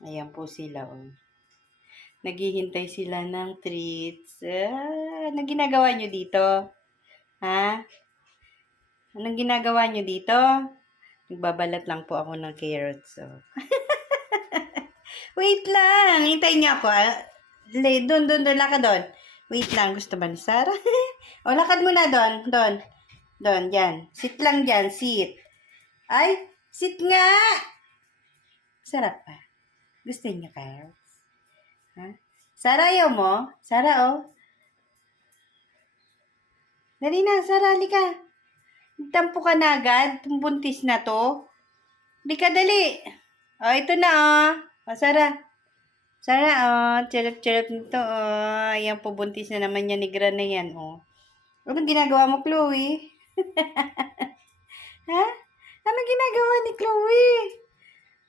Ayan po sila, oh. Naghihintay sila ng treats. Anong ginagawa nyo dito? Ha? Anong ginagawa nyo dito? Nagbabalat lang po ako ng carrots, oh. Wait lang! Hintayin niyo ako, ah. Doon, lakad doon. Wait lang, gusto ba ni Sarah? O, lakad muna doon, doon, yan. Sit lang dyan, sit. Ay, sit nga! Sarap pa. Gusto niyo carrots? Ha? Sarah, ayaw mo? Sarah, oh. Dali na, Sarah, halika. Tampo ka na agad. Itong buntis na to. Halika, dali. Oh, ito na, oh. O, Sarah. Sarah, oh. Chirap-chirap nito, oh. Ayan po, buntis na naman yan ni Gran na yan, oh. Anong ginagawa mo, Chloe? Ha? Anong ginagawa ni Chloe?